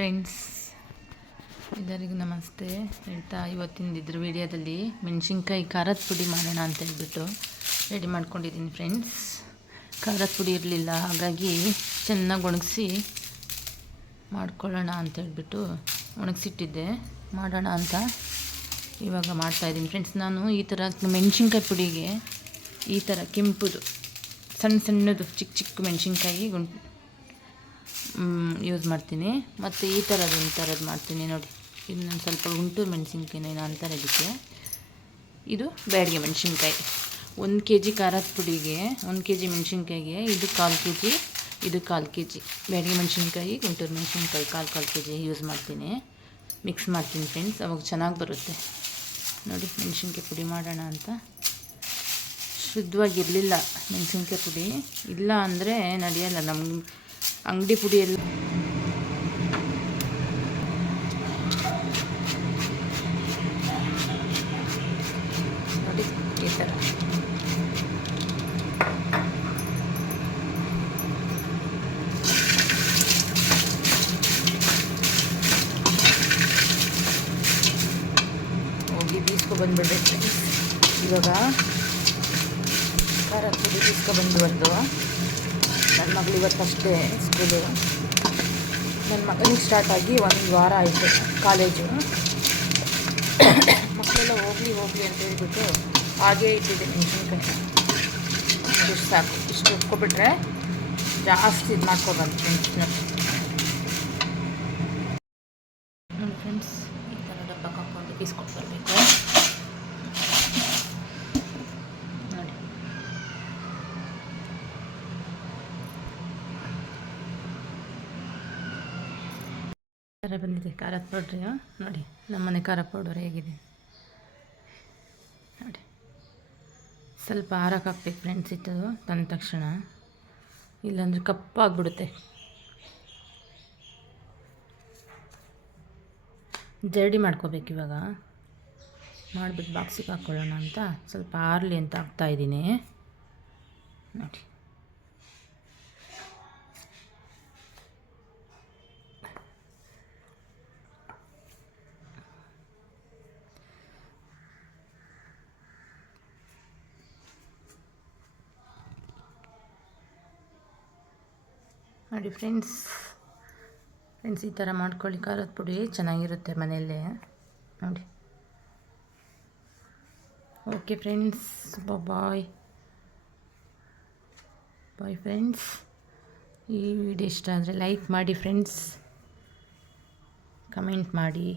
Friends, ಎಲ್ಲರಿಗೂ ನಮಸ್ತೆ ಹೇಳ್ತಾ ಇವತ್ತಿನ ವಿಡಿಯೋದಲ್ಲಿ ಮೆಣಸಿನ್ಕಾಯಿ ಖಾರದ ಪುಡಿ ಮಾಡೋಣ ಅಂತ ಹೇಳ್ಬಿಟ್ಟು ರೆಡಿ ಮಾಡ್ಕೊಂಡಿದ್ದೀನಿ ಫ್ರೆಂಡ್ಸ್. ಖಾರದ ಪುಡಿ ಇರಲಿಲ್ಲ, ಹಾಗಾಗಿ ಚೆನ್ನಾಗಿ ಒಣಗಿಸಿ ಮಾಡ್ಕೊಳ್ಳೋಣ ಅಂತ ಹೇಳ್ಬಿಟ್ಟು ಒಣಗಿಸಿಟ್ಟಿದ್ದೆ. ಮಾಡೋಣ ಅಂತ ಇವಾಗ ಮಾಡ್ತಾಯಿದ್ದೀನಿ ಫ್ರೆಂಡ್ಸ್. ನಾನು ಈ ಥರ ಮೆಣಸಿನ್ಕಾಯಿ ಪುಡಿಗೆ ಈ ಥರ ಕೆಂಪುದು ಸಣ್ಣದು ಚಿಕ್ಕ ಮೆಣಸಿನ್ಕಾಯಿ ಯೂಸ್ ಮಾಡ್ತೀನಿ. ಮತ್ತು ಈ ಥರದ್ದು ಮಾಡ್ತೀನಿ ನೋಡಿ. ಇನ್ನೊಂದು ಸ್ವಲ್ಪ ಗುಂಟೂರು ಮೆಣಸಿನ್ಕಾಯಿನ ಅಂತಾರೆ ಇದಕ್ಕೆ. ಇದು ಬ್ಯಾಡಗೆ ಮೆಣಸಿನ್ಕಾಯಿ. 1 kg ಖಾರದ ಪುಡಿಗೆ 1 kg ಮೆಣಸಿನ್ಕಾಯಿಗೆ ಇದು 1/4 kg, ಇದು 1/4 kg ಬ್ಯಾಡಗೆ ಮೆಣಸಿನ್ಕಾಯಿ, ಗುಂಟೂರು ಮೆಣಸಿನ್ಕಾಯಿ 1/4 kg ಯೂಸ್ ಮಾಡ್ತೀನಿ. ಮಿಕ್ಸ್ ಮಾಡ್ತೀನಿ ಫ್ರೆಂಡ್ಸ್, ಅವಾಗ ಚೆನ್ನಾಗಿ ಬರುತ್ತೆ ನೋಡಿ. ಮೆಣಸಿನ್ಕಾಯಿ ಪುಡಿ ಮಾಡೋಣ ಅಂತ. ಶುದ್ಧವಾಗಿರಲಿಲ್ಲ ಮೆಣಸಿನ್ಕಾಯಿ ಪುಡಿ, ಇಲ್ಲ ಅಂದರೆ ನಡೆಯಲ್ಲ ನಮ್ಗೆ. ಅಂಗಡಿ ಪುಡಿಯಲ್ಲಿ ನೋಡಿ ಈ ಥರ ಹೋಗಿ ಬೀಸ್ಕೊಬಂದ್ಬಿಡ್ರಿ ಫ್ರೆಂಡ್ಸ್. ಇವಾಗ ಖಾರದ ಪುಡಿ ಬೀಸ್ಕೊಬಂದು ನನ್ನ ಮಗಳು ಇವತ್ತಷ್ಟೇ ಸ್ಕೂಲು. ನನ್ನ ಮಗನಿಗೆ ಸ್ಟಾರ್ಟ್ ಆಗಿ 1 ವಾರ ಆಯಿತು ಕಾಲೇಜು. ಮಕ್ಕಳೆಲ್ಲ ಹೋಗಲಿ ಅಂತ ಹೇಳ್ಬಿಟ್ಟು ಹಾಗೇ ಇಟ್ಟಿದ್ದೆ ಮೆಣಸಿನ್ಕಾಯಿ. ಇಷ್ಟು ಸಾಕು, ಇಷ್ಟು ಉಟ್ಕೊಬಿಟ್ರೆ ಜಾಸ್ತಿ ಇದು ಮಾಡ್ಕೊಬಾರ್ದು ಫ್ರೆಂಡ್ಸ್. ನೋಡಿ ಫ್ರೆಂಡ್ಸ್, ಈ ಥರ ಡಬ್ಬಕ್ಕೆ ಹಾಕ್ಕೊಂಡು ಬೀಸ್ಕೊಂಡು ಬರಬೇಕು ನೋಡಿ. ಖಾರ ಬಂದಿದೆ, ಖಾರದ ಪೌಡ್ರಿ ನೋಡಿ. ನಮ್ಮನೆ ಖಾರ ಪೌಡರ್ ಹೇಗಿದೆ ನೋಡಿ. ಸ್ವಲ್ಪ ಆರಕ್ಕೆ ಹಾಕ್ಬೇಕು ಫ್ರೆಂಡ್ಸ್. ಇದು ತಂದ ತಕ್ಷಣ, ಇಲ್ಲಾಂದರೆ ಕಪ್ಪಾಗ್ಬಿಡುತ್ತೆ. ಜರಡಿ ಮಾಡ್ಕೋಬೇಕು. ಇವಾಗ ಮಾಡಿಬಿಟ್ಟು ಬಾಕ್ಸಿಗೆ ಹಾಕ್ಕೊಳ್ಳೋಣ ಅಂತ ಸ್ವಲ್ಪ ಆರಲಿ ಅಂತ ಹಾಕ್ತಾಯಿದ್ದೀನಿ ನೋಡಿ. ನೋಡಿ ಫ್ರೆಂಡ್ಸ್, ಈ ಥರ ಮಾಡ್ಕೊಳ್ಳಿ. ಖಾರದ ಪುಡಿ ಚೆನ್ನಾಗಿರುತ್ತೆ ಮನೆಯಲ್ಲೇ ನೋಡಿ. Okay friends, bye friends. ಈ ವಿಡಿಯೋ ಇಷ್ಟ ಆದರೆ ಲೈಕ್ ಮಾಡಿ ಫ್ರೆಂಡ್ಸ್, ಕಮೆಂಟ್ ಮಾಡಿ.